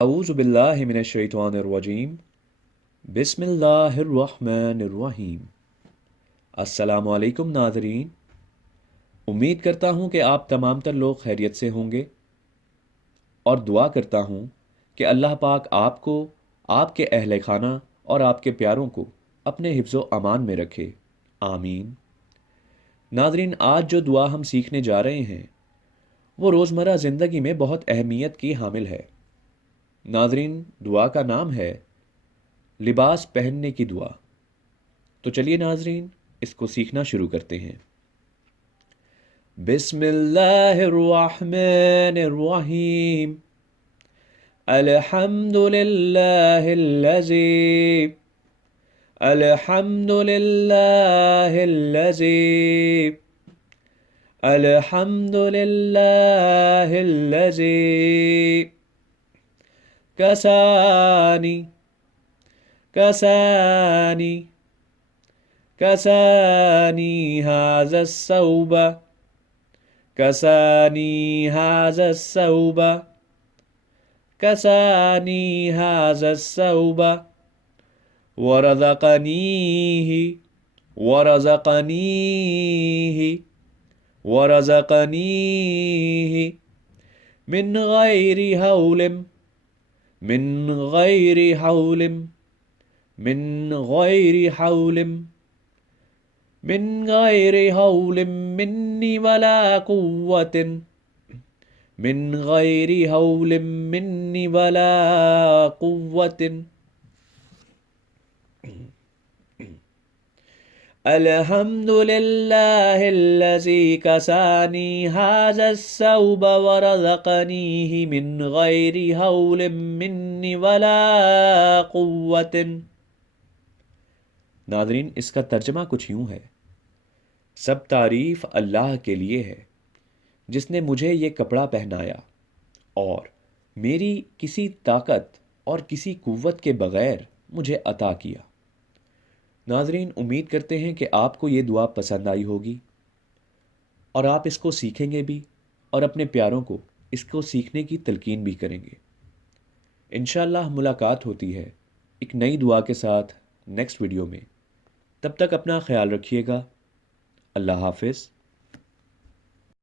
اعوذ باللہ من الشیطان الرجیم بسم اللہ الرحمن الرحیم۔ السلام علیکم ناظرین، امید کرتا ہوں کہ آپ تمام تر لوگ خیریت سے ہوں گے، اور دعا کرتا ہوں کہ اللہ پاک آپ کو، آپ کے اہل خانہ اور آپ کے پیاروں کو اپنے حفظ و امان میں رکھے، آمین۔ ناظرین، آج جو دعا ہم سیکھنے جا رہے ہیں وہ روزمرہ زندگی میں بہت اہمیت کی حامل ہے۔ ناظرین، دعا کا نام ہے لباس پہننے کی دعا۔ تو چلیے ناظرین، اس کو سیکھنا شروع کرتے ہیں۔ بسم اللہ الرحمن الرحیم۔ الحمد للہ الذی الحمد للہ الذی الحمد للہ الذی کسانی کسانی کسانی هذا الثوب كساني هذا الثوب كساني هذا الثوب ورزقنيه ورزقنيه ورزقنيه من غير حول من غير حول من غير حول من غير حول مني ولا قوة من غير حول مني ولا قوة الحمد لله الذي كساني هذا الثوب ورزقنيه من غير حول مني ولا قوة۔ ناظرین، اس کا ترجمہ کچھ یوں ہے: سب تعریف اللہ کے لیے ہے جس نے مجھے یہ کپڑا پہنایا اور میری کسی طاقت اور کسی قوت کے بغیر مجھے عطا کیا۔ ناظرین، امید کرتے ہیں کہ آپ کو یہ دعا پسند آئی ہوگی اور آپ اس کو سیکھیں گے بھی اور اپنے پیاروں کو اس کو سیکھنے کی تلقین بھی کریں گے۔ انشاءاللہ ملاقات ہوتی ہے ایک نئی دعا کے ساتھ نیکسٹ ویڈیو میں۔ تب تک اپنا خیال رکھیے گا۔ اللہ حافظ۔